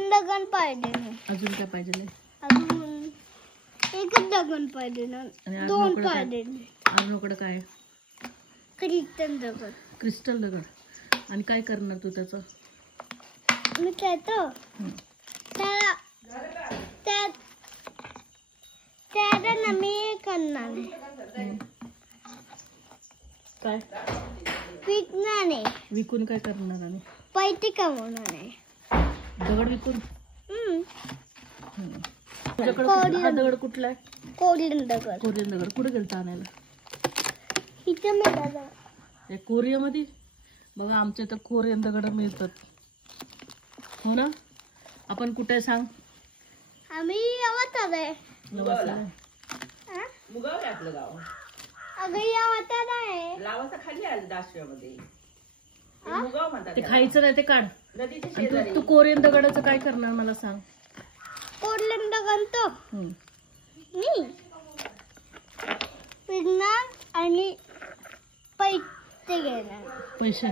दोन दगड पाहिजे ना. अजून काय पाहिजे? अजून एकच दगड पाहिजे ना. आणि दोन पाहिजे. अर्णवकडे काय? क्रिस्टल दगड. क्रिस्टल दगड. आणि काय करणार तू त्याचं? मी त्याचं त्याला ना मी करणार काय? विकणार आहे. विकून काय करणार? आणि पैसे कमवणार आहे. दगड विकून? हा दगड कुठला आहे? कोरियन दगड. कोरियन दगड. कुठे गेलता आणायला? इथे मिळाला. कोरियामध्ये? बघा आमच्या इथं कोरियन दगड मिळतात. हो ना? आपण कुठे सांग? आम्ही यावत आलोय. मुगाव आहे आपलं गाव. अगं यावत आहे. लावाचा खाली आलं दाशव्यामध्ये. मुगाव म्हणतात. ते खायचं नाही, ते काढ. नदीच्या शेजारी. तू कोरियन दगडाचं काय करणार मला सांग? कोरियन दगड तो मी विकणार आणि पैसे घेणार. पैसे?